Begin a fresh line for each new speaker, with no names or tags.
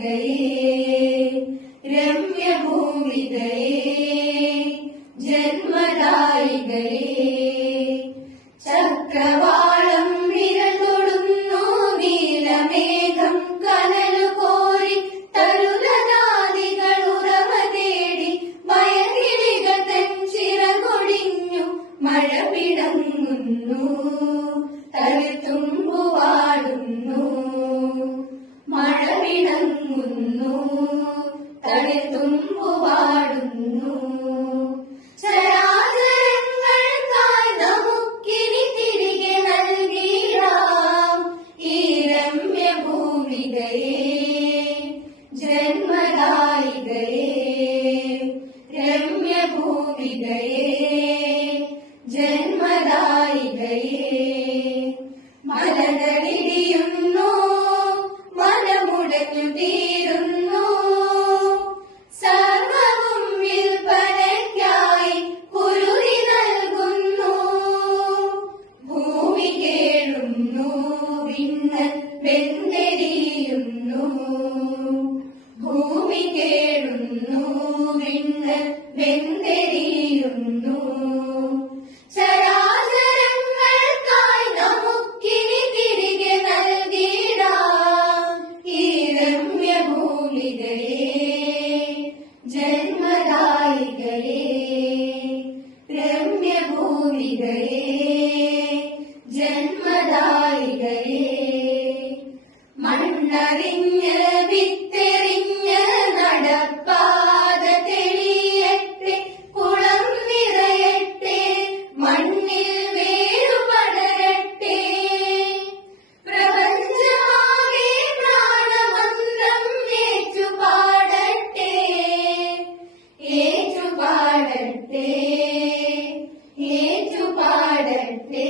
ജന്മദാരികയെ രമ്യഭൂമികയെ തളിത്തുമ്പുവാടുന്നു ചരാചരങ്ങൾക്കായി നമുക്കിനി തിരികെ നൽകിടാം ഈ രമ്യഭൂമികയെ ജന്മദായികയെ രമ്യഭൂമികയെ ജന്മദായികയെ. മലകളിടിയുന്നു വെന്തെരിയുന്നു ഭൂമി കേടുന്നു. വിണ്ണ് വെന്തെരിയുന്നു മണ്ണറിഞ്ഞ് വിത്തെറിഞ്ഞ് നടപ്പാതെ തെളിയട്ടെ കുളം നിറയട്ടെ മണ്ണിൽ വേരുപടരട്ടെ. പ്രപഞ്ചമാകെ പ്രാണമന്ത്രം ഏറ്റുപാടട്ടെ ഏറ്റുപാടട്ടെ ഏറ്റുപാടട്ടെ.